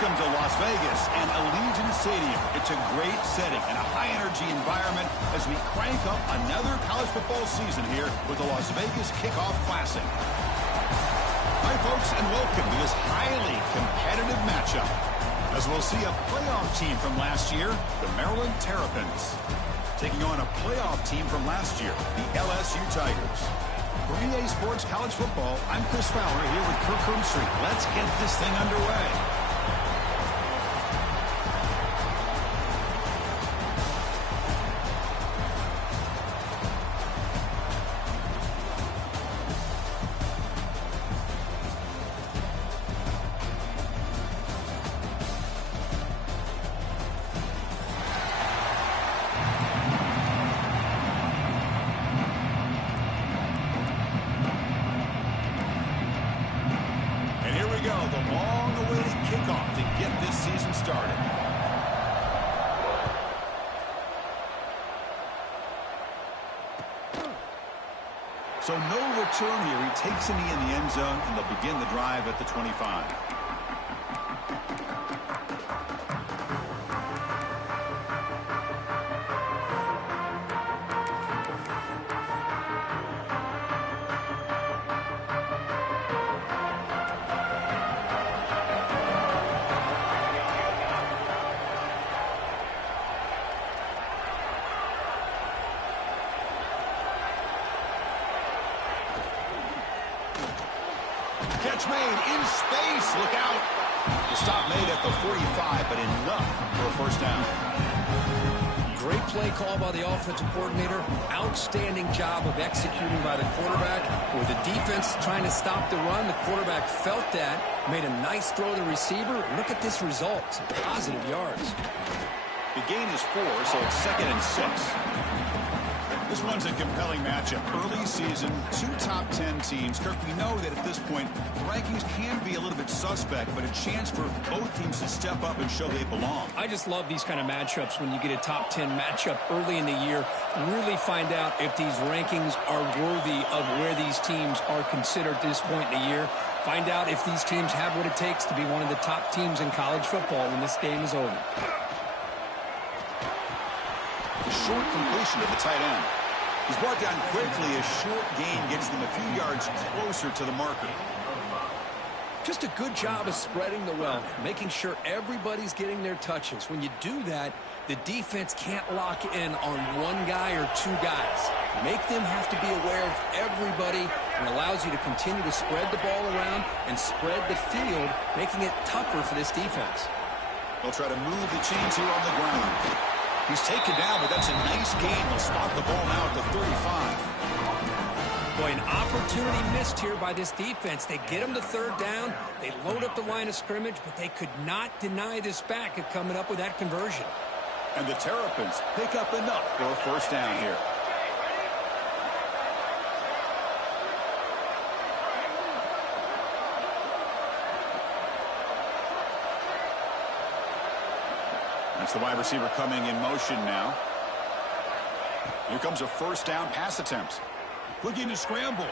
Welcome to Las Vegas and Allegiant Stadium. It's a great setting and a high-energy environment as we crank up another college football season here with the Las Vegas Kickoff Classic. Hi, folks, and welcome to this highly competitive matchup as we'll see a playoff team from last year, the Maryland Terrapins, taking on a playoff team from last year, the LSU Tigers. For EA Sports College Football, I'm Chris Fowler here with Kirk Street. Let's get this thing underway. So no return here. He takes a knee in the end zone, and they'll begin the drive at the 25. Catch made in space. Look out. The stop made at the 45, but enough for a first down. Great play call by the offensive coordinator. Outstanding job of executing by the quarterback. With the defense trying to stop the run, the quarterback felt that, made a nice throw to the receiver. Look at this result. Some positive yards. The gain is 4, so it's 2nd and 6. This one's a compelling matchup. Early season, 2 top 10 teams. Kirk, we know that at this point, the rankings can be a little bit suspect, but a chance for both teams to step up and show they belong. I just love these kind of matchups when you get a top 10 matchup early in the year. Really find out if these rankings are worthy of where these teams are considered at this point in the year. Find out if these teams have what it takes to be one of the top teams in college football when this game is over. The short completion to the tight end. He's brought down quickly. A short gain gets them a few yards closer to the marker. Just a good job of spreading the wealth, making sure everybody's getting their touches. When you do that, the defense can't lock in on one guy or 2 guys. Make them have to be aware of everybody, and allows you to continue to spread the ball around and spread the field, making it tougher for this defense. They'll try to move the chains here on the ground. He's taken down, but that's a nice gain. They'll spot the ball now at the 35. Boy, an opportunity missed here by this defense. They get him to 3rd down. They load up the line of scrimmage, but they could not deny this back of coming up with that conversion. And the Terrapins pick up enough for a first down here. That's the wide receiver coming in motion now. Here comes a first down pass attempt. Looking to scramble.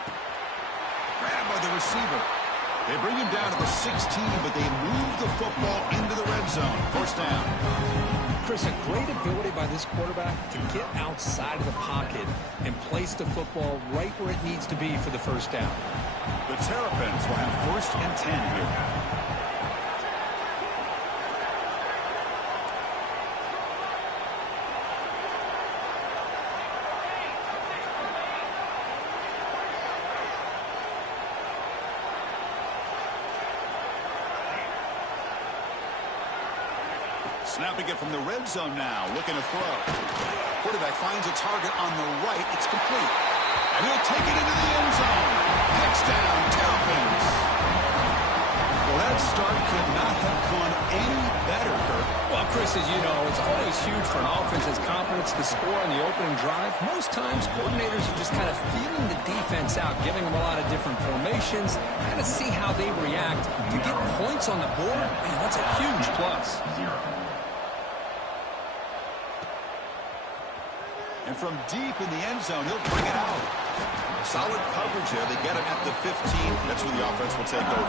Grabbed by the receiver. They bring him down to the 16, but they move the football into the red zone. First down. Chris, a great ability by this quarterback to get outside of the pocket and place the football right where it needs to be for the first down. The Terrapins will have 1st and 10 here. Snapping it from the red zone now, looking to throw. Quarterback finds a target on the right. It's complete. And he'll take it into the end zone. Touchdown, Terrapins. Well, that start could not have gone any better, Kirk. Well, Chris, as you know, it's always huge for an offense that's confidence to score on the opening drive. Most times, coordinators are just kind of feeling the defense out, giving them a lot of different formations, kind of see how they react. To get points on the board, man, that's a huge plus. And from deep in the end zone, he'll bring it out. Solid coverage there. They get him at the 15. That's where the offense will take over.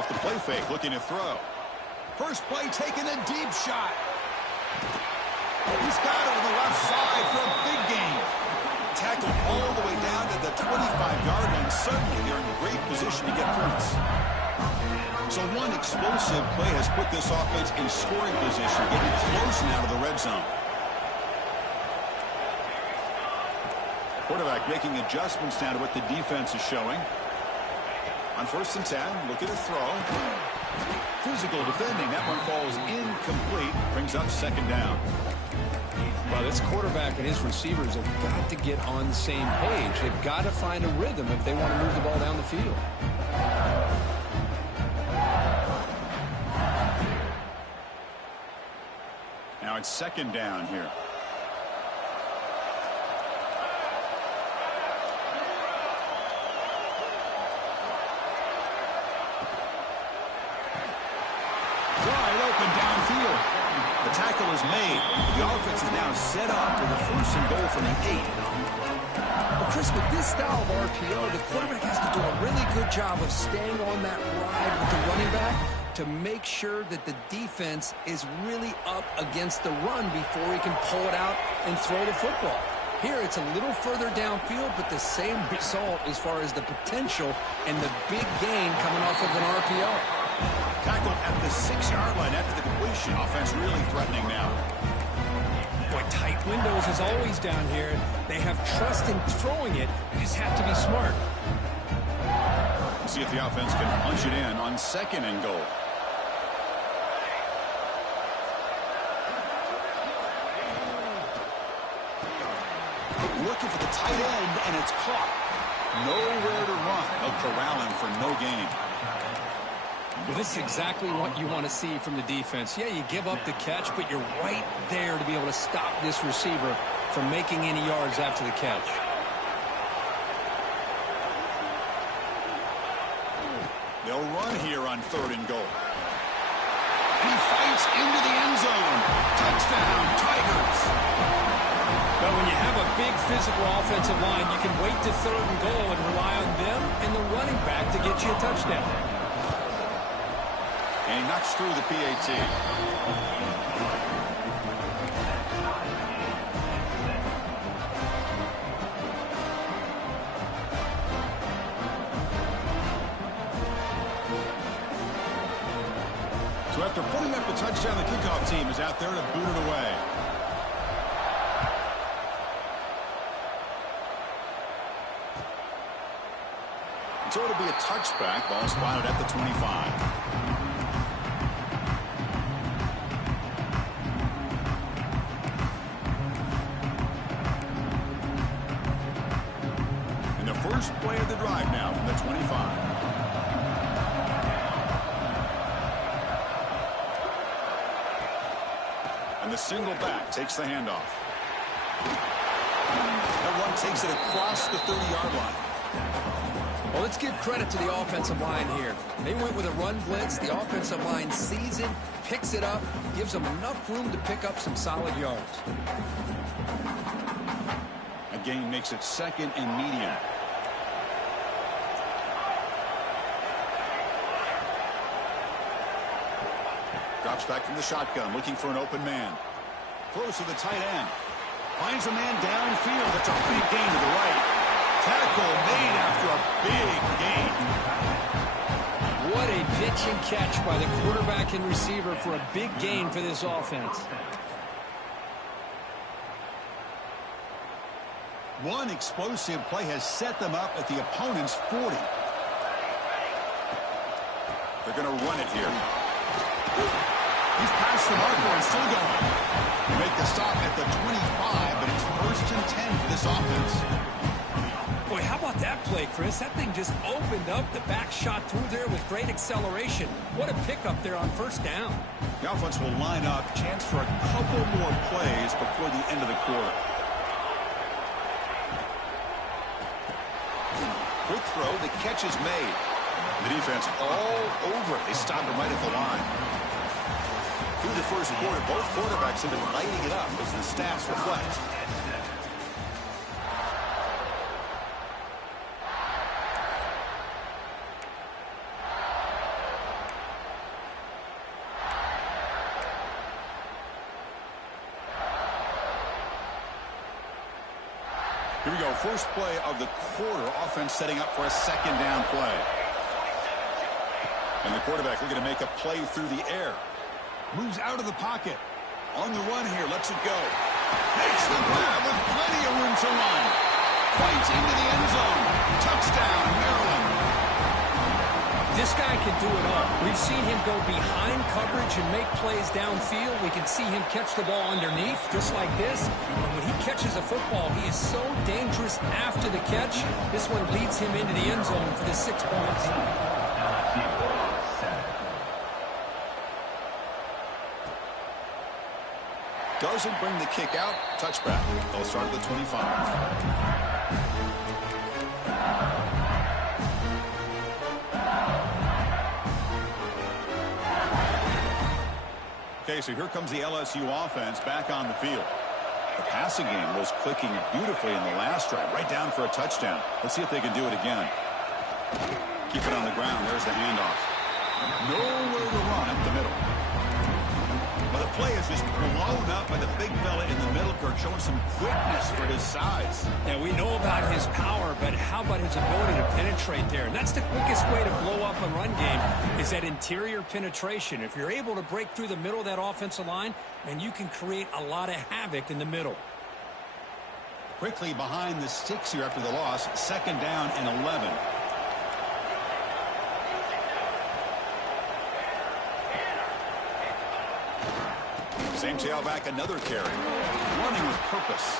Off the play fake, looking to throw. First play, taking a deep shot. He's got it on the left side for a big gain. Tackled all the way down to the 25-yard line. Suddenly, they're in great position to get points. So one explosive play has put this offense in scoring position, getting close now to the red zone. Quarterback making adjustments now to what the defense is showing. On 1st and 10, looking to throw. Physical defending. That one falls incomplete. Brings up 2nd down. Well, this quarterback and his receivers have got to get on the same page. They've got to find a rhythm if they want to move the ball down the field. Now it's 2nd down here. Wide open downfield. The tackle is made. The offense is now set up with a 1st and goal from the 8. Well, Chris, with this style of RPO, the quarterback has to do a really good job of staying on that ride with the running back to make sure that the defense is really up against the run before he can pull it out and throw the football. Here, it's a little further downfield, but the same result as far as the potential and the big gain coming off of an RPO. Tackled at the 6-yard line after the completion. Offense really threatening now. Boy, tight windows as always down here. They have trust in throwing it. You just have to be smart. See if the offense can punch it in on 2nd and goal. Looking for the tight end, and it's caught. Nowhere to run. They'll corral him for no gain. Well, this is exactly what you want to see from the defense. Yeah, you give up the catch, but you're right there to be able to stop this receiver from making any yards after the catch. They'll run here on 3rd and goal. He fights into the end zone. Touchdown, Tigers. But when you have a big physical offensive line, you can wait to 3rd and goal and rely on them and the running back to get you a touchdown. And he knocks through the PAT. So after putting up the touchdown, the kickoff team is out there to boot it away. So it'll be a touchback. Ball spotted at the 25. First play of the drive now from the 25. And the single back takes the handoff. That one takes it across the 30-yard line. Well, let's give credit to the offensive line here. They went with a run blitz. The offensive line sees it, picks it up, gives them enough room to pick up some solid yards. A gain makes it 2nd and medium. Drops back from the shotgun, looking for an open man. Throws to the tight end. Finds a man downfield. That's a big gain to the right. Tackle made after a big gain. What a pitch and catch by the quarterback and receiver for a big gain for this offense. One explosive play has set them up at the opponent's 40. They're going to run it here. He's past the marker and still going. They make the stop at the 25, but it's 1st and 10 for this offense. Boy, how about that play, Chris? That thing just opened up. The back shot through there with great acceleration. What a pickup there on 1st down. The offense will line up. Chance for a couple more plays before the end of the quarter. Quick throw. The catch is made. The defense all over it. They stop him right at the line. Through the first quarter, both quarterbacks have been lighting it up as the stats reflect. Here we go. First play of the quarter. Offense setting up for a second down play. And the quarterback looking to make a play through the air. Moves out of the pocket. On the run here. Lets it go. Makes the grab with plenty of room to run. Fights into the end zone. Touchdown, Maryland. This guy can do it all. We've seen him go behind coverage and make plays downfield. We can see him catch the ball underneath, just like this. And when he catches a football, he is so dangerous after the catch. This one leads him into the end zone for the 6 points. Doesn't bring the kick out. Touchback. They'll start at the 25. Okay, so here comes the LSU offense back on the field. The passing game was clicking beautifully in the last drive, right down for a touchdown. Let's see if they can do it again. Keep it on the ground. There's the handoff. Nowhere to run up the middle. But the play is just blown up by the big fella in the middle, Kirk, showing some quickness for his size. Yeah, we know about his power, but how about his ability to penetrate there? And that's the quickest way to blow up a run game, is that interior penetration. If you're able to break through the middle of that offensive line, then you can create a lot of havoc in the middle. Quickly behind the sticks here after the loss. Second down and 11. Same tailback, another carry. Running with purpose.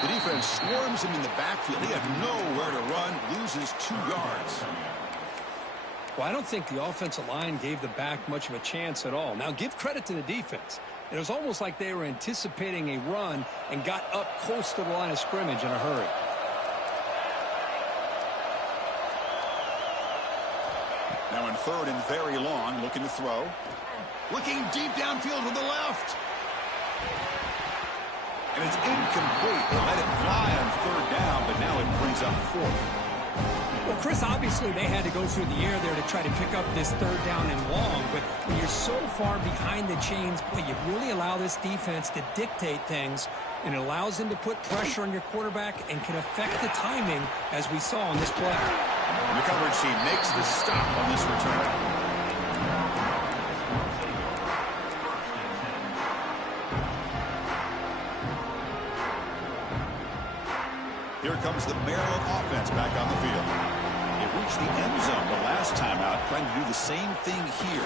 The defense swarms him in the backfield. He had nowhere to run, loses 2 yards. Well, I don't think the offensive line gave the back much of a chance at all. Now, give credit to the defense. It was almost like they were anticipating a run and got up close to the line of scrimmage in a hurry. Now in third and very long, looking to throw. Looking deep downfield to the left. And it's incomplete. They let it fly on third down, but now it brings up fourth. Well, Chris, obviously they had to go through the air there to try to pick up this third down and long, but when you're so far behind the chains, boy, you really allow this defense to dictate things, and it allows them to put pressure on your quarterback and can affect the timing, as we saw in this play. The coverage team makes the stop on this return. Here comes the Maryland offense back on the field. It reached the end zone the last time out, trying to do the same thing here.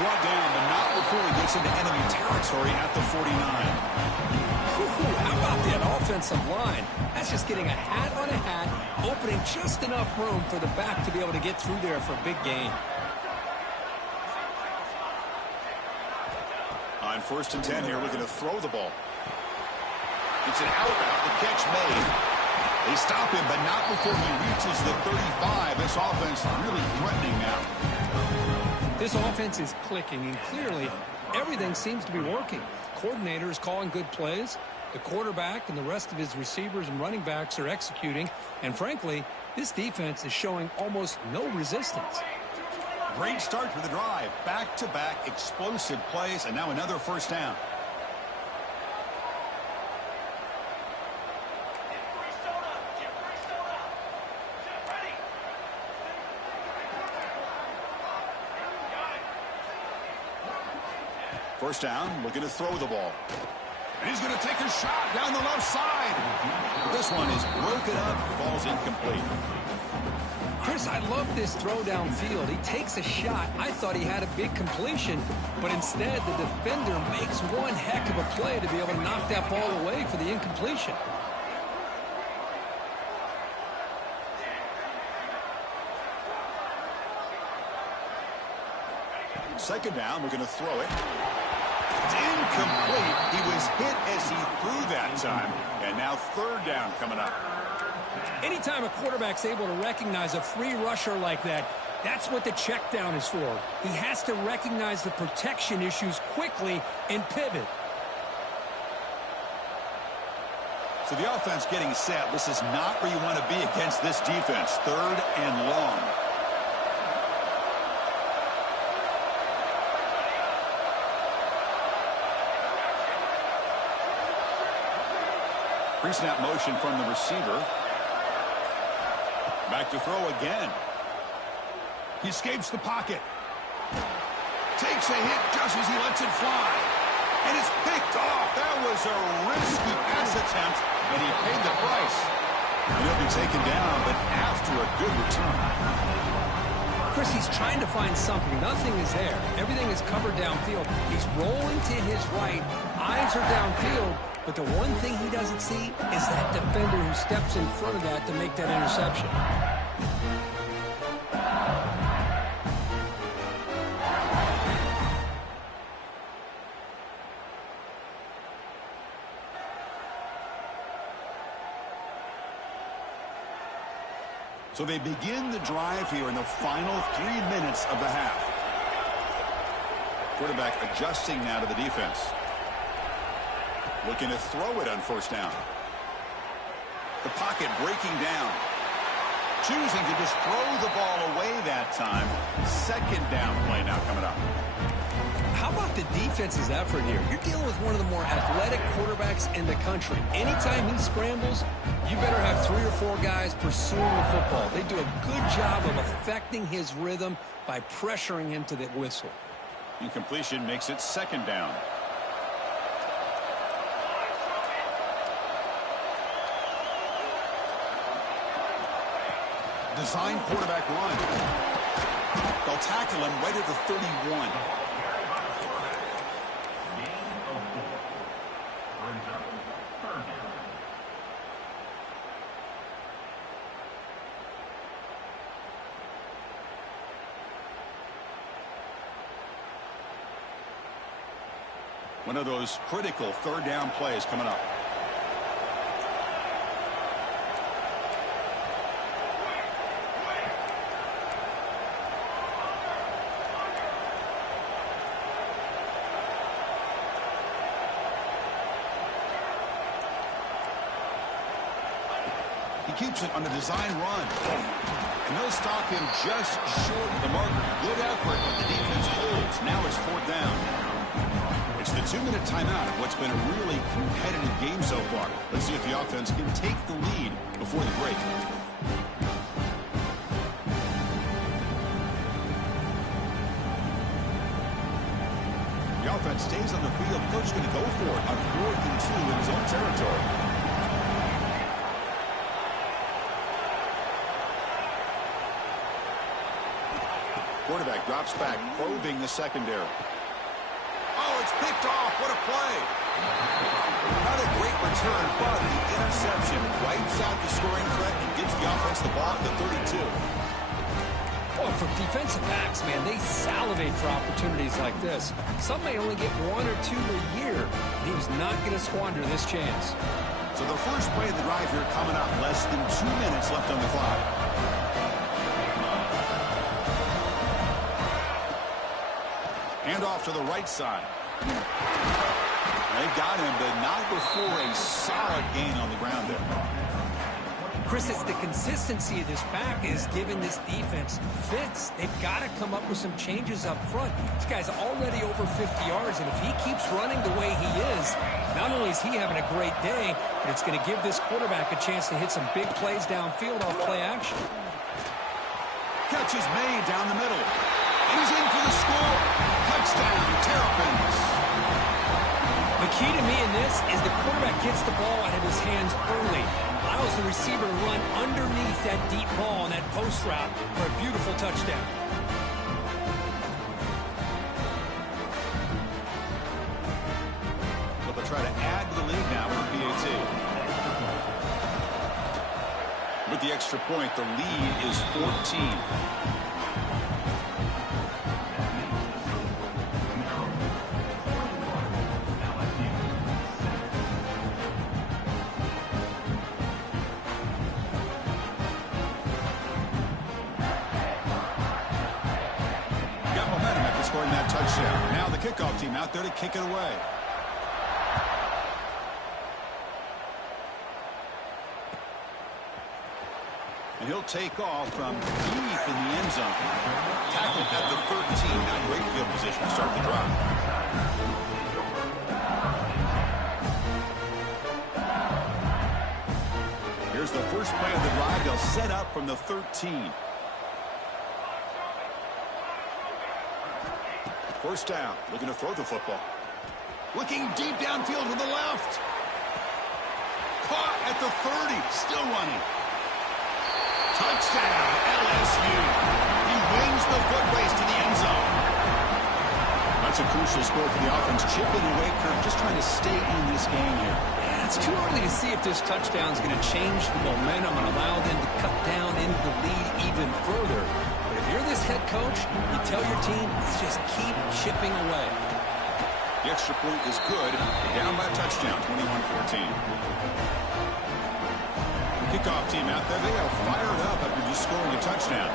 Brought down, but not before he gets into enemy territory at the 49. Ooh, how about that offensive line? That's just getting a hat on a hat, opening just enough room for the back to be able to get through there for a big gain. On 1st and 10 here, looking to throw the ball. It's an out-route, the catch made. They stop him, but not before he reaches the 35. This offense really threatening now. This offense is clicking, and clearly everything seems to be working. The coordinator is calling good plays. The quarterback and the rest of his receivers and running backs are executing. And frankly, this defense is showing almost no resistance. Great start to the drive. Back-to-back explosive plays, and now another first down. First down, looking to throw the ball. And he's going to take a shot down the left side. This one is broken up, falls incomplete. Chris, I love this throw downfield. He takes a shot. I thought he had a big completion, but instead the defender makes one heck of a play to be able to knock that ball away for the incompletion. Second down, we're going to throw it. It's incomplete. He was hit as he threw that time. And now third down coming up. Anytime a quarterback's able to recognize a free rusher like that, that's what the check down is for. He has to recognize the protection issues quickly and pivot. So the offense getting set. This is not where you want to be against this defense. Third and long. Pre-snap motion from the receiver. Back to throw again. He escapes the pocket. Takes a hit just as he lets it fly. And it's picked off. That was a risky pass attempt, but he paid the price. And he'll be taken down, but after a good return. Chris, he's trying to find something. Nothing is there. Everything is covered downfield. He's rolling to his right. Eyes are downfield. But the one thing he doesn't see is that defender who steps in front of that to make that interception. So they begin the drive here in the final 3 minutes of the half. Quarterback adjusting now to the defense. Looking to throw it on first down. The pocket breaking down. Choosing to just throw the ball away that time. Second down play now coming up. How about the defense's effort here? You're dealing with one of the more athletic quarterbacks in the country. Anytime he scrambles, you better have 3 or 4 guys pursuing the football. They do a good job of affecting his rhythm by pressuring him to the whistle. Incompletion makes it second down. Design quarterback run. They'll tackle him right at the 31. One of those critical third down plays coming up. He keeps it on the design run. And they'll stop him just short of the marker. Good effort, but the defense holds. Now it's fourth down. It's the 2-minute timeout of what's been a really competitive game so far. Let's see if the offense can take the lead before the break. The offense stays on the field. Coach going to go for it on 4th and 2 in his own territory. Quarterback drops back, probing the secondary. Oh, it's picked off. What a play. Not a great return, but the interception wipes out the scoring threat and gives the offense the ball at the 32. Oh, for defensive backs, man, they salivate for opportunities like this. Some may only get 1 or 2 a year. And he was not going to squander this chance. So the first play of the drive here coming up. Less than 2 minutes left on the clock. Hand off to the right side. They got him, but not before a solid gain on the ground there. Chris, it's the consistency of this back is giving this defense fits. They've got to come up with some changes up front. This guy's already over 50 yards, and if he keeps running the way he is, not only is he having a great day, but it's going to give this quarterback a chance to hit some big plays downfield off play action. Catch is made down the middle. And he's in for the score. Touchdown, Terrapins. The key to me in this is the quarterback gets the ball out of his hands early. Allows the receiver to run underneath that deep ball on that post route for a beautiful touchdown. So they'll try to add to the lead now with the PAT. With the extra point, the lead is 14. Now the kickoff team out there to kick it away. And he'll take off from deep in the end zone. Tackled at the 13. Now great field position to start the drive. the first play of the drive. They'll set up from the 13. First down, looking to throw the football. Looking deep downfield to the left. Caught at the 30, still running. Touchdown, LSU. He wins the foot race to the end zone. That's a crucial score for the offense. Chipping away, Kirk, just trying to stay in this game here. Yeah, it's too early to see if this touchdown is going to change the momentum and allow them to cut down into the lead even further. But if you're this head coach, you tell your team, let's just keep chipping away. The extra point is good. Down by a touchdown, 21-14. Kickoff team out there. They are fired up after just scoring a touchdown.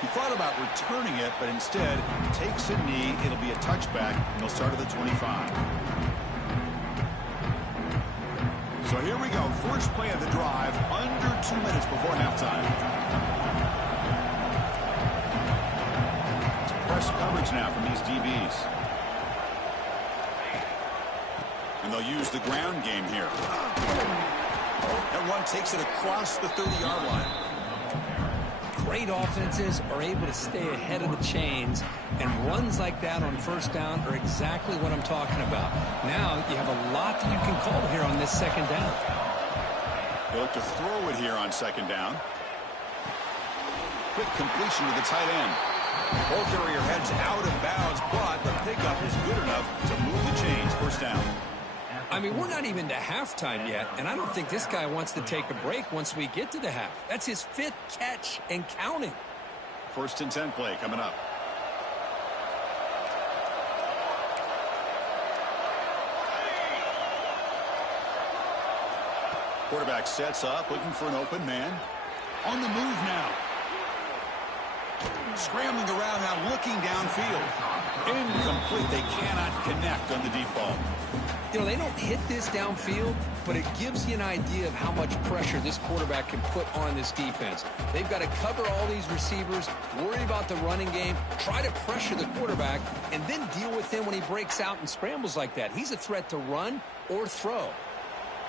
He thought about returning it, but instead takes a knee. It'll be a touchback, and they'll start at the 25. So here we go. First play of the drive, under 2 minutes before halftime. It's press coverage now from these DBs. And they'll use the ground game here. That run takes it across the 30-yard line. Great offenses are able to stay ahead of the chains, and runs like that on first down are exactly what I'm talking about. Now you have a lot that you can call here on this second down. They look to throw it here on second down. Quick completion to the tight end. Ball carrier heads out of bounds, but the pickup is good enough to move the chains. First down. I mean, we're not even to halftime yet, and I don't think this guy wants to take a break once we get to the half. That's his 5th catch and counting. First and 10 play coming up. Quarterback sets up, looking for an open man. On the move now. Scrambling around now, looking downfield. Incomplete. They cannot connect on the deep ball. You know, they don't hit this downfield, but it gives you an idea of how much pressure this quarterback can put on this defense. They've got to cover all these receivers, worry about the running game, try to pressure the quarterback, and then deal with him when he breaks out and scrambles like that. He's a threat to run or throw.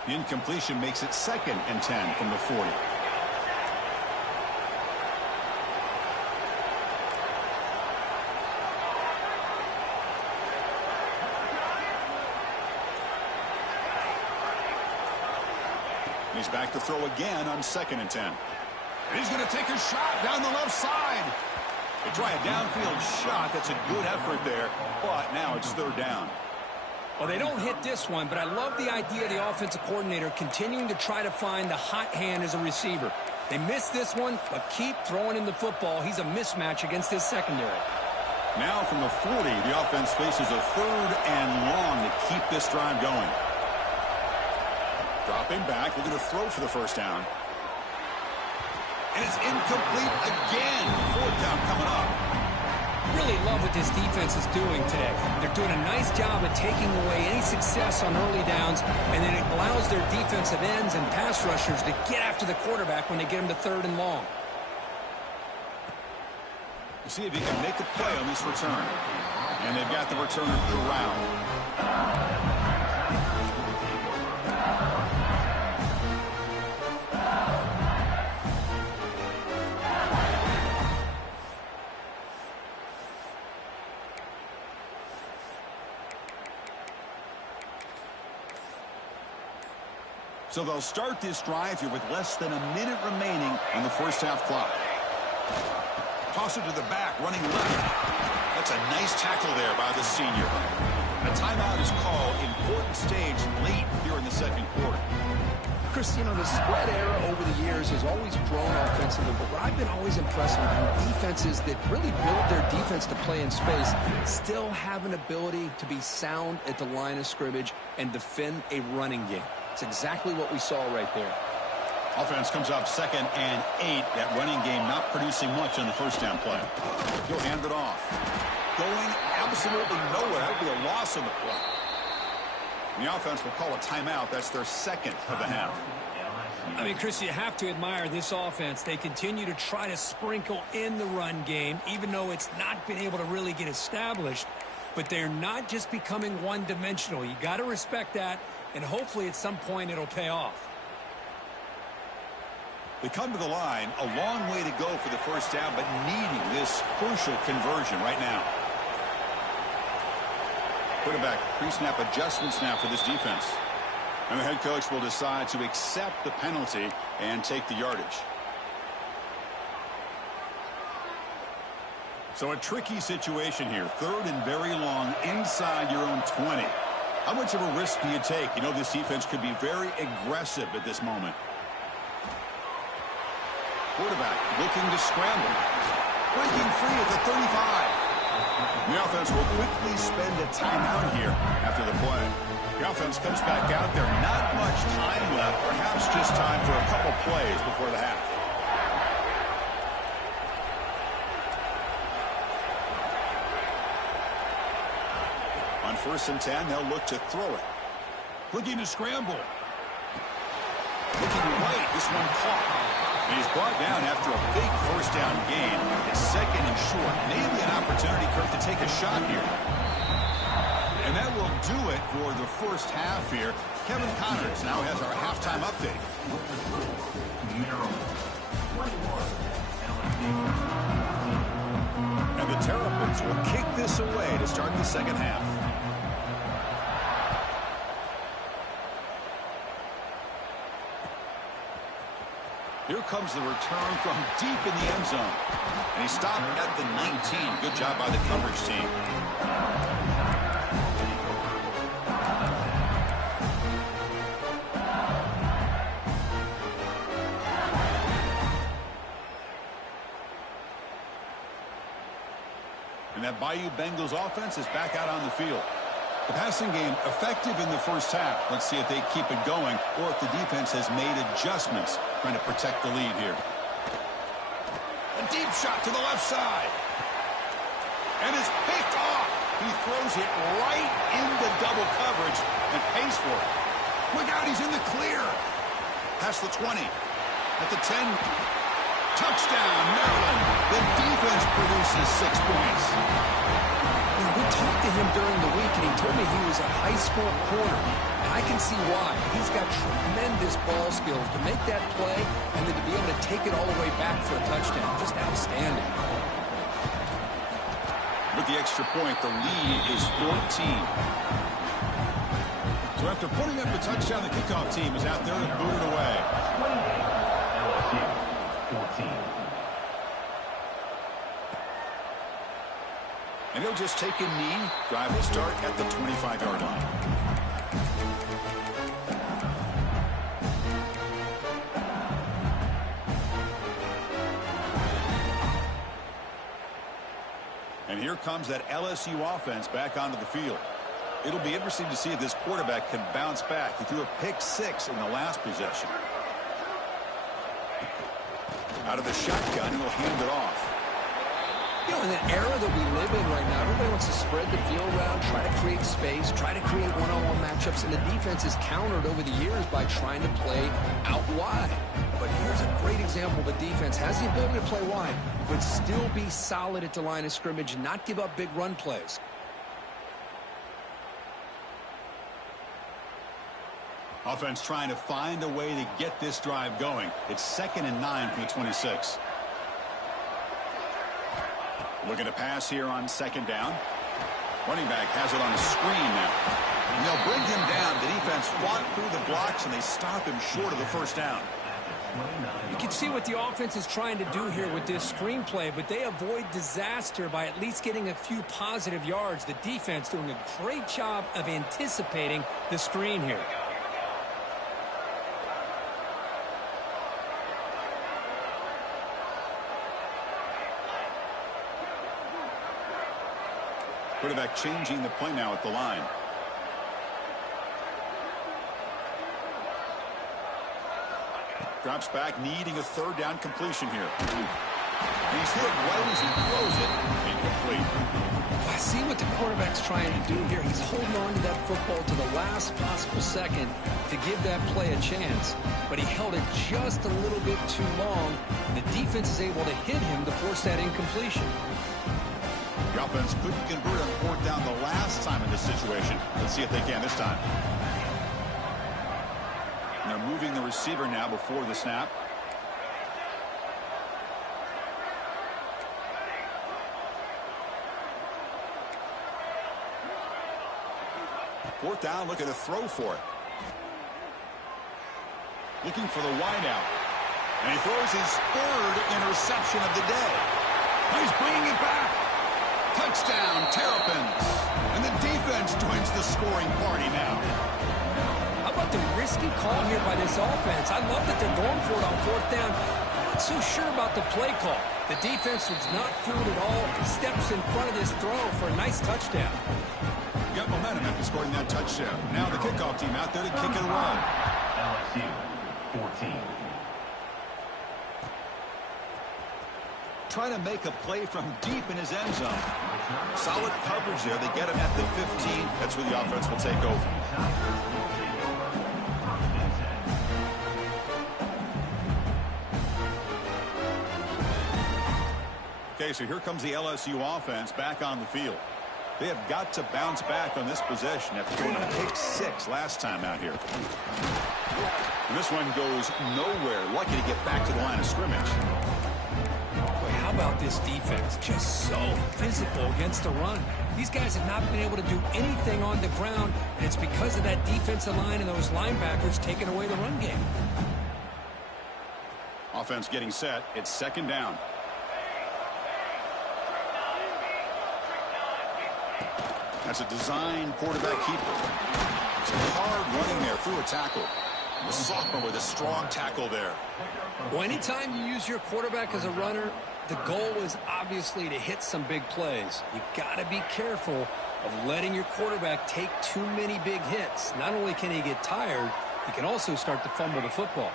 The incompletion makes it second and 10 from the 40. He's back to throw again on second and 10. And he's going to take a shot down the left side. They try a downfield shot. That's a good effort there, but now it's third down. Well, they don't hit this one, but I love the idea of the offensive coordinator continuing to try to find the hot hand as a receiver. They missed this one, but keep throwing him the football. He's a mismatch against his secondary. Now from the 40, the offense faces a third and long to keep this drive going. Dropping back, looking to throw for the first down. And it's incomplete again. Fourth down coming up. Really love what this defense is doing today. They're doing a nice job of taking away any success on early downs, and then it allows their defensive ends and pass rushers to get after the quarterback when they get him to third and long. We'll see if he can make a play on this return. And they've got the returner corralled. So they'll start this drive here with less than a minute remaining on the first half clock. Toss it to the back, running left. That's a nice tackle there by the senior. A timeout is called. Important stage late here in the second quarter. Chris, you know, the spread era over the years has always grown offensively, but what I've been always impressed with are defenses that really build their defense to play in space still have an ability to be sound at the line of scrimmage and defend a running game. It's exactly what we saw right there. Offense comes up second and 8. That running game not producing much on the first down play. He'll hand it off. Going absolutely nowhere. That would be a loss on the play. The offense will call a timeout. That's their second of the half. I mean, Chris, you have to admire this offense. They continue to try to sprinkle in the run game, even though it's not been able to really get established. but they're not just becoming one-dimensional. You got to respect that, and hopefully at some point it'll pay off. They come to the line, a long way to go for the first down, but needing this crucial conversion right now. Quarterback pre-snap adjustments now for this defense. And the head coach will decide to accept the penalty and take the yardage. So a tricky situation here. 3rd and very long inside your own 20. How much of a risk do you take? You know this defense could be very aggressive at this moment. Quarterback looking to scramble. Breaking free at the 35. The offense will quickly spend a timeout here after the play. The offense comes back out there. Not much time left. Perhaps just time for a couple plays before the half. On 1st and 10, they'll look to throw it. Looking to scramble. Looking right. This one caught. And he's brought down after a big first down gain. It's 2nd and short. Maybe an opportunity, Kirk, to take a shot here. And that will do it for the first half here. Kevin Connors now has our halftime update. And the Terrapins will kick this away to start the second half. Here comes the return from deep in the end zone. And he stopped at the 19. Good job by the coverage team. And that Bayou Bengals offense is back out on the field. The passing game effective in the first half. Let's see if they keep it going or if the defense has made adjustments trying to protect the lead here. A deep shot to the left side. And it's picked off. He throws it right into double coverage and pays for it. Look out, he's in the clear. Past the 20. At the 10. Touchdown, Maryland. The defense produces 6 points. We talked to him during the week, and he told me he was a high school corner. And I can see why. He's got tremendous ball skills to make that play and then to be able to take it all the way back for a touchdown. Just outstanding. With the extra point, the lead is 14. So after putting up the touchdown, the kickoff team is out there to boot it away. 14. And he'll just take a knee. Drive will start at the 25-yard line. And here comes that LSU offense back onto the field. It'll be interesting to see if this quarterback can bounce back. He threw a pick-6 in the last possession. Out of the shotgun, he'll hand it off. You know, in the era that we live in right now, everybody wants to spread the field around, try to create space, try to create one-on-one matchups, and the defense is countered over the years by trying to play out wide. But here's a great example. The defense has the ability to play wide, but still be solid at the line of scrimmage and not give up big run plays. Offense trying to find a way to get this drive going. It's 2nd and 9 from the 26. Looking to pass here on 2nd down. Running back has it on a screen now. And they'll bring him down. The defense fought through the blocks, and they stop him short of the first down. You can see what the offense is trying to do here with this screenplay, but they avoid disaster by at least getting a few positive yards. The defense doing a great job of anticipating the screen here. Quarterback changing the play now at the line. Drops back, needing a 3rd down completion here. And he's hit right as he throws it. Incomplete. I see what the quarterback's trying to do here. He's holding on to that football to the last possible second to give that play a chance. But he held it just a little bit too long. And the defense is able to hit him to force that incompletion. The The offense couldn't convert on fourth down the last time in this situation. Let's see if they can this time. And they're moving the receiver now before the snap. Fourth down, looking to throw for it. Looking for the wideout. And he throws his third interception of the day. He's bringing it back. Touchdown, Terrapins. And the defense joins the scoring party now. How about the risky call here by this offense? I love that they're going for it on fourth down. Not so sure about the play call. The defense was not fooled at all. Steps in front of this throw for a nice touchdown. Got momentum after scoring that touchdown. Now the kickoff team out there to kick it away. LSU 14. Trying to make a play from deep in his end zone. Solid coverage there. They get him at the 15. That's where the offense will take over. Okay, so here comes the LSU offense back on the field. They have got to bounce back on this possession after going to pick 6 last time out here. And this one goes nowhere. Lucky to get back to the line of scrimmage. Boy, how about this defense? Just so physical against the run. These guys have not been able to do anything on the ground, and it's because of that defensive line and those linebackers taking away the run game. Offense getting set. It's second down. That's a design quarterback keeper. It's hard running there through a tackle. The sophomore with a strong tackle there. Well, anytime you use your quarterback as a runner, the goal is obviously to hit some big plays. You got to be careful of letting your quarterback take too many big hits. Not only can he get tired, he can also start to fumble the football.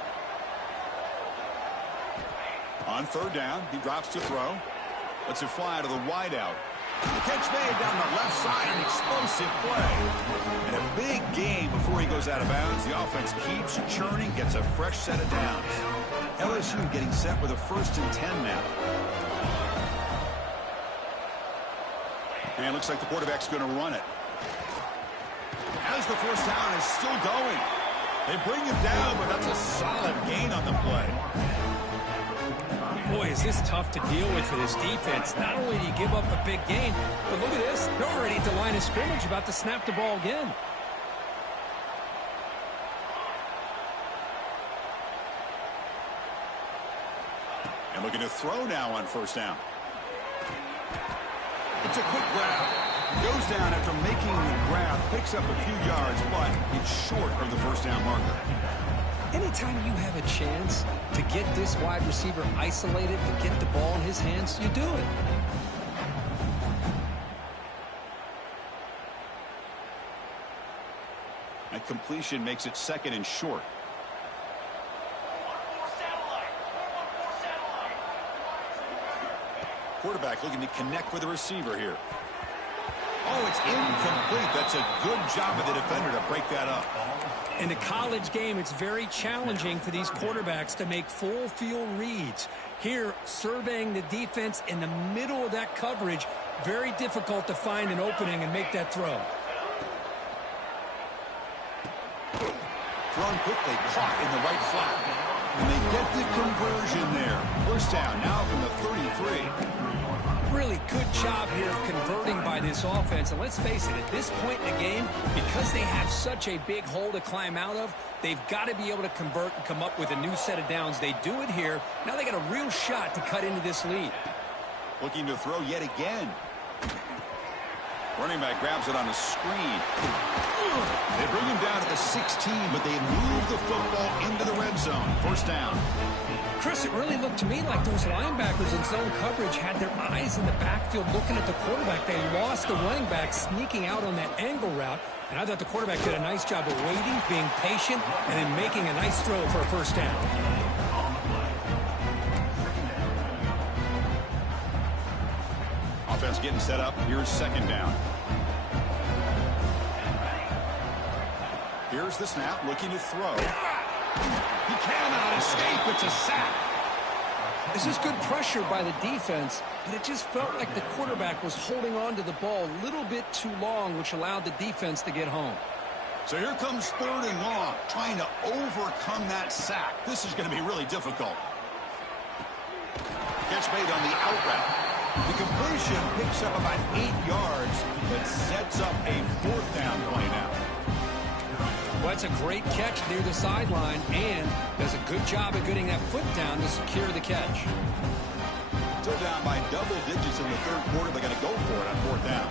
On third down, he drops to throw. Lets it fly to the wideout. The catch made down the left side, an explosive play. And a big gain before he goes out of bounds. The offense keeps churning, gets a fresh set of downs. LSU getting set with a 1st and 10 now. And it looks like the quarterback's going to run it. As the first down is still going. They bring him down, but that's a solid gain on the play. Boy, is this tough to deal with for this defense. Not only do you give up a big gain, but look at this. They're already at the line of scrimmage, about to snap the ball again. And looking to throw now on first down. It's a quick grab. Goes down after making the grab. Picks up a few yards, but it's short of the first down marker. Anytime you have a chance to get this wide receiver isolated, to get the ball in his hands, you do it. That completion makes it second and short. Quarterback looking to connect with the receiver here. Oh, it's incomplete. That's a good job of the defender to break that up. In the college game, it's very challenging for these quarterbacks to make full field reads. Here, surveying the defense in the middle of that coverage, very difficult to find an opening and make that throw. Thrown quickly, caught in the right flat. And they get the conversion there. First down now from the 33. Really good job here of converting by this offense. And let's face it, at this point in the game, because they have such a big hole to climb out of, they've got to be able to convert and come up with a new set of downs. They do it here. Now they got a real shot to cut into this lead. Looking to throw yet again. Running back grabs it on the screen. They bring him down at the 16, but they move the football into the red zone. First down. Chris, it really looked to me like those linebackers in zone coverage had their eyes in the backfield looking at the quarterback. They lost the running back sneaking out on that angle route, and I thought the quarterback did a nice job of waiting, being patient, and then making a nice throw for a first down. Offense getting set up. Here's second down. Here's the snap, looking to throw. He cannot escape. It's a sack. This is good pressure by the defense, but it just felt like the quarterback was holding on to the ball a little bit too long, which allowed the defense to get home. So here comes 3rd and long, trying to overcome that sack. This is going to be really difficult. Catch made on the out route. The completion picks up about 8 yards, but sets up a 4th down play now. Well, that's a great catch near the sideline and does a good job of getting that foot down to secure the catch. Still down by double digits in the 3rd quarter. They're going to go for it on 4th down.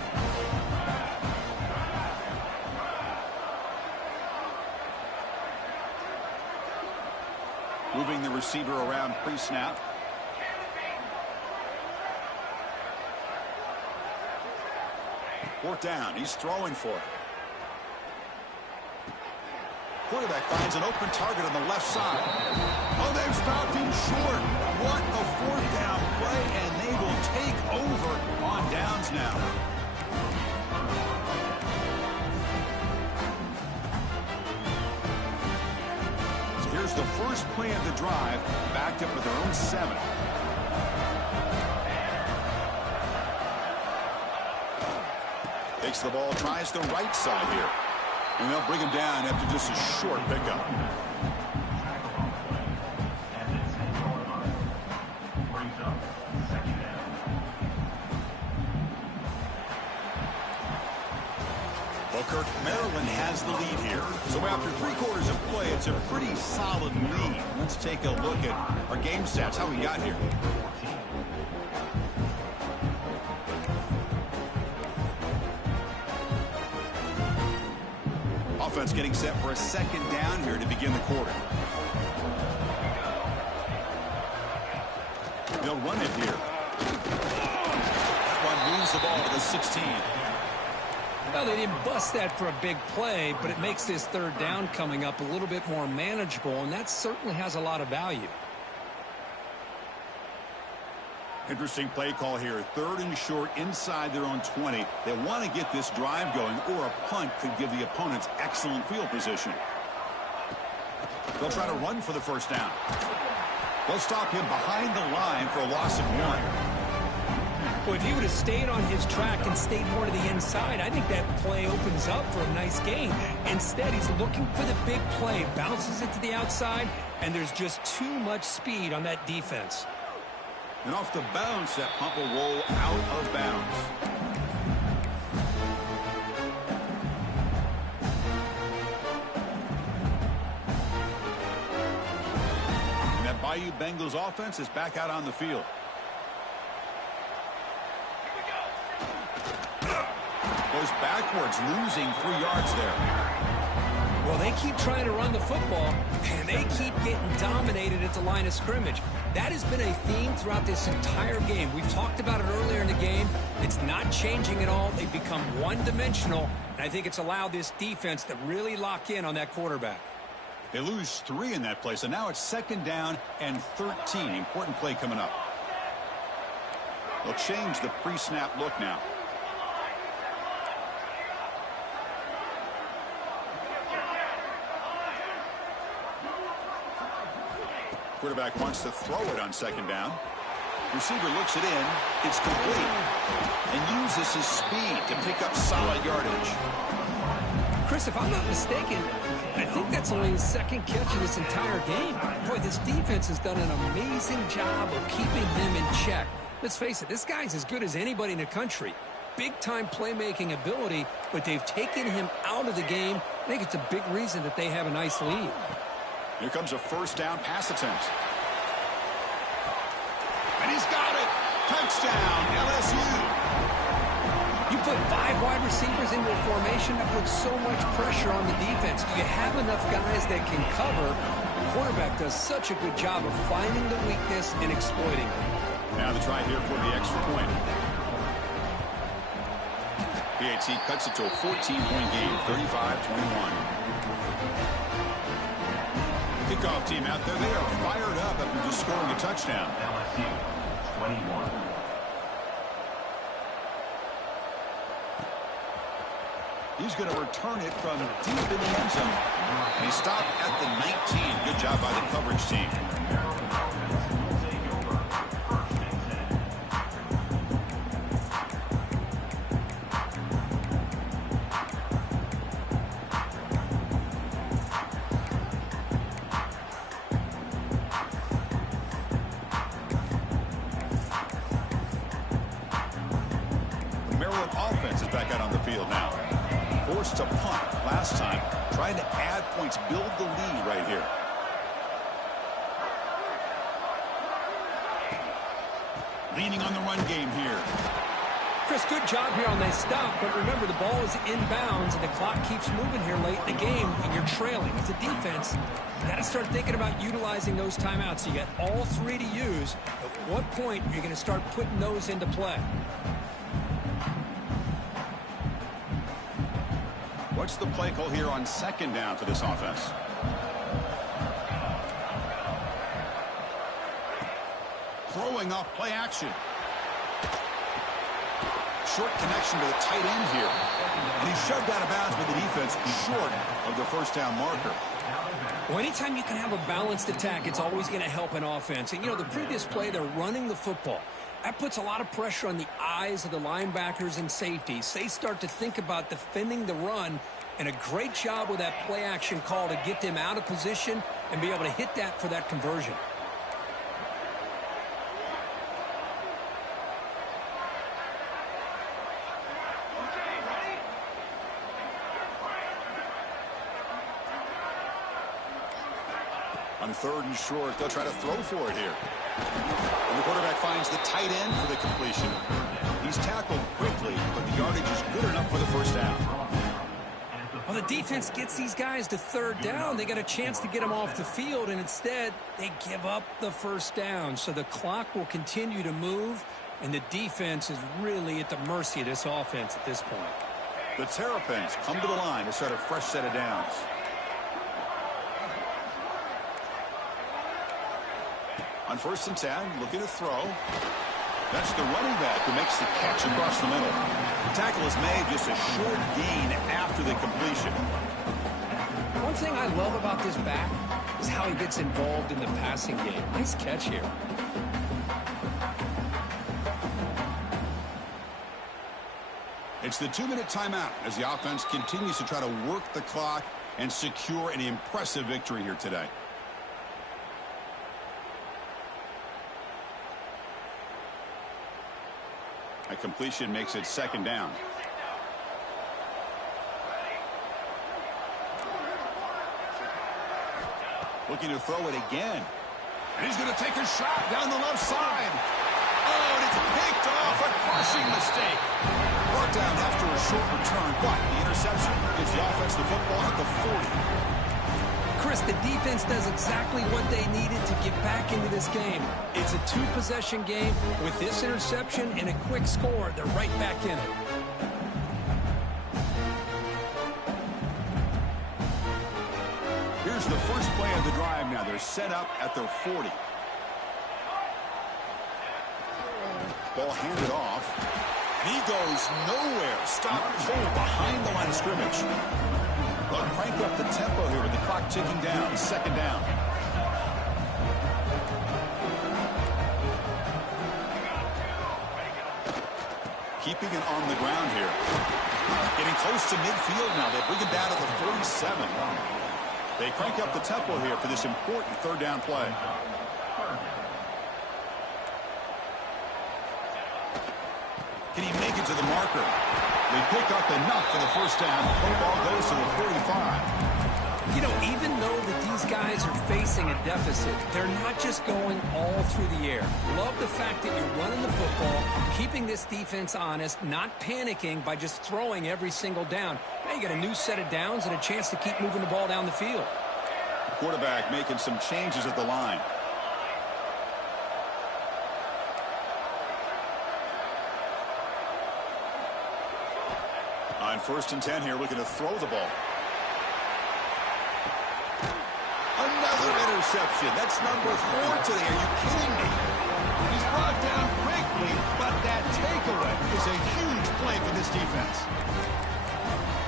Moving the receiver around pre-snap. Fourth down. He's throwing for it. Quarterback finds an open target on the left side. Oh, they've stopped him short. What a 4th down play, and they will take over on downs now. So here's the first play of the drive, backed up with their own 7. Takes the ball, tries the right side here. And they'll bring him down after just a short pickup. Well, Kirk, Maryland has the lead here. So after 3 quarters of play, it's a pretty solid lead. Let's take a look at our game stats, how we got here. Offense getting set for a 2nd down here to begin the quarter. They'll run it here. That one moves the ball to the 16. Well, they didn't bust that for a big play, but it makes this 3rd down coming up a little bit more manageable, and that certainly has a lot of value. Interesting play call here. 3rd and short inside their own 20. They want to get this drive going, or a punt could give the opponents excellent field position. They'll try to run for the 1st down. They'll stop him behind the line for a loss of 1. Well, if he would have stayed on his track and stayed more to the inside, I think that play opens up for a nice gain. Instead, he's looking for the big play, bounces it to the outside, and there's just too much speed on that defense. And off the bounce, that pump will roll out of bounds. And that Bayou Bengals offense is back out on the field. Goes backwards, losing 3 yards there. Well, they keep trying to run the football, and they keep getting dominated at the line of scrimmage. That has been a theme throughout this entire game. We've talked about it earlier in the game. It's not changing at all. They've become one-dimensional, and I think it's allowed this defense to really lock in on that quarterback. They lose 3 in that play, so now it's 2nd down and 13. Important play coming up. They'll change the pre-snap look now. Quarterback wants to throw it on 2nd down. Receiver looks it in. It's complete. And uses his speed to pick up solid yardage. Chris, if I'm not mistaken, I think that's only his 2nd catch of this entire game. Boy, this defense has done an amazing job of keeping him in check. Let's face it, this guy's as good as anybody in the country. Big-time playmaking ability, but they've taken him out of the game. I think it's a big reason that they have a nice lead. Here comes a 1st down pass attempt. And he's got it. Touchdown, LSU. You put 5 wide receivers into a formation that puts so much pressure on the defense. Do you have enough guys that can cover? The quarterback does such a good job of finding the weakness and exploiting it. Now the try here for the extra point. PAT cuts it to a 14-point game, 35-21. Kickoff team out there, they are fired up after just scoring a touchdown. LSU 21. He's going to return it from deep in the end zone. And he stopped at the 19. Good job by the coverage team. offense is back out on the field now. Forced to punt last time. Trying to add points, build the lead right here. Leaning on the run game here. Chris, good job here on that stop, but remember the ball is inbounds and the clock keeps moving here late in the game and you're trailing. As a defense, you got to start thinking about utilizing those timeouts. You got all three to use. At what point are you going to start putting those into play? What's the play call here on second down for this offense? Throwing off play action. Short connection to the tight end here. And he's shoved out of bounds with the defense short of the first down marker. Well, anytime you can have a balanced attack, it's always going to help an offense. And, you know, the previous play, they're running the football. That puts a lot of pressure on the eyes of the linebackers and safeties. They start to think about defending the run, and a great job with that play action call to get them out of position and be able to hit that for that conversion. On third and short, they'll try to throw for it here. And the quarterback finds the tight end for the completion. He's tackled quickly, but the yardage is good enough for the first down. Well, the defense gets these guys to third down. They got a chance to get them off the field, and instead they give up the first down. So the clock will continue to move, and the defense is really at the mercy of this offense at this point. The Terrapins come to the line to start a fresh set of downs. On first and 10, looking to throw. That's the running back who makes the catch across the middle. The tackle is made, just a short gain after the completion. One thing I love about this back is how he gets involved in the passing game. Nice catch here. It's the 2-minute timeout as the offense continues to try to work the clock and secure an impressive victory here today. A completion makes it second down. Looking to throw it again. And he's going to take a shot down the left side. Oh, and it's picked off. A crushing mistake. Brought down after a short return, but the interception gives the offense the football at the 40. Chris, the defense does exactly what they needed to get back into this game. It's a two-possession game. With this interception and a quick score, they're right back in it. Here's the first play of the drive now. They're set up at their 40. Ball handed off. And he goes nowhere. Stop cold behind the line of scrimmage. They'll crank up the tempo here with the clock ticking down. Second down. Keeping it on the ground here. Getting close to midfield now. They bring it down to the 47. They crank up the tempo here for this important third down play. Can he make it to the marker? They pick up enough for the first down. Football goes to the 45. You know, even though that these guys are facing a deficit, they're not just going all through the air. Love the fact that you're running the football, keeping this defense honest, not panicking by just throwing every single down. Now you got a new set of downs and a chance to keep moving the ball down the field. Quarterback making some changes at the line. On first and 10 here, looking to throw the ball. Another interception. That's number 4 today. Are you kidding me? He's brought down quickly, but that takeaway is a huge play for this defense.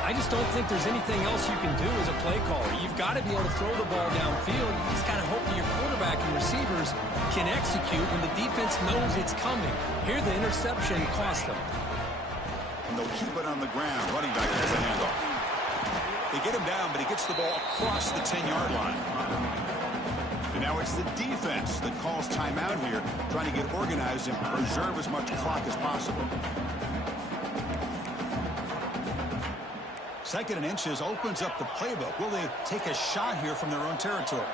I just don't think there's anything else you can do as a play caller. You've got to be able to throw the ball downfield. You just got to hope that your quarterback and receivers can execute when the defense knows it's coming. Here, the interception cost them. And they'll keep it on the ground. Running back has the handoff. They get him down, but he gets the ball across the 10-yard line. And now it's the defense that calls timeout here, trying to get organized and preserve as much clock as possible. 2nd and inches opens up the playbook. Will they take a shot here from their own territory?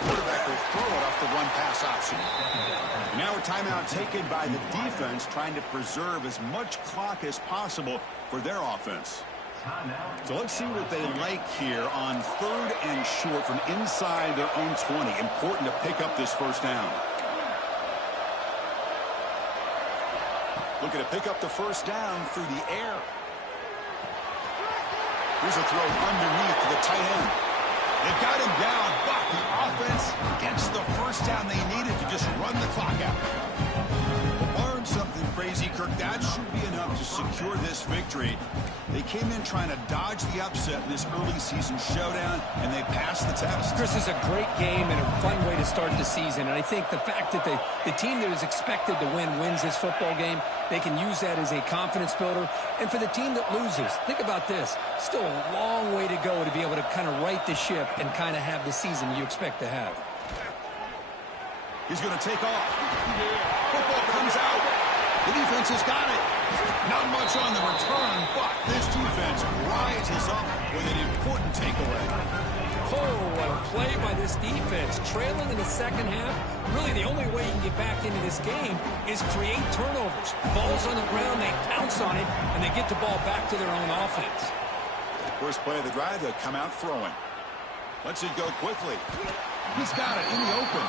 Quarterback will throw it off the one-pass option. And now a timeout taken by the defense, trying to preserve as much clock as possible for their offense. So let's see what they like here on 3rd and short from inside their own 20. Important to pick up this first down. Looking to pick up the first down through the air. Here's a throw underneath to the tight end. They've got him down, but the offense gets the first down they needed to just run the clock out. Learn something crazy, Kirk. That should be enough to secure this victory. They came in trying to dodge the upset in this early season showdown, and they passed the test. Chris, is a great game and a fun way to start the season. And I think the fact that the team that is expected to win wins this football game, they can use that as a confidence builder. And for the team that loses, think about this. Still a long way to go to be able to kind of right the ship and kind of have the season you expect to have. He's going to take off. Football comes out. The defense has got it. Not much on the return, but this defense rises up with an important takeaway. Oh, what a play by this defense. Trailing in the second half, really the only way you can get back into this game is create turnovers. Ball's on the ground, they pounce on it, and they get the ball back to their own offense. First play of the drive, they'll come out throwing. Lets it go quickly. He's got it in the open.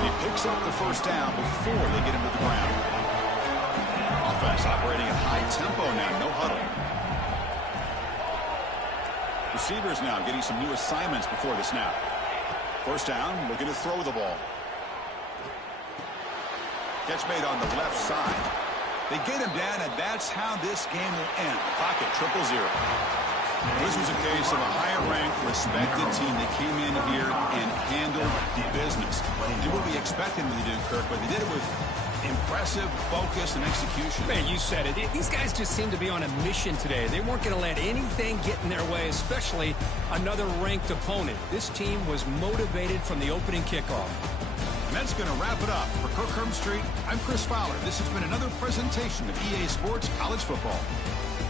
He picks up the first down before they get him to the ground. Offense operating at high tempo now, no huddle. Receivers now getting some new assignments before the snap. First down, looking to throw the ball. Catch made on the left side. They get him down, and that's how this game will end. Clock at 0-0. This was a case of a higher-ranked, respected team that came in here and handled the business. They did what we expected them to do, Kirk, but they did it with impressive focus and execution. Man, you said it. These guys just seem to be on a mission today. They weren't going to let anything get in their way, especially another ranked opponent. This team was motivated from the opening kickoff. And that's going to wrap it up. For Kirk Herbstreit, I'm Chris Fowler. This has been another presentation of EA Sports College Football.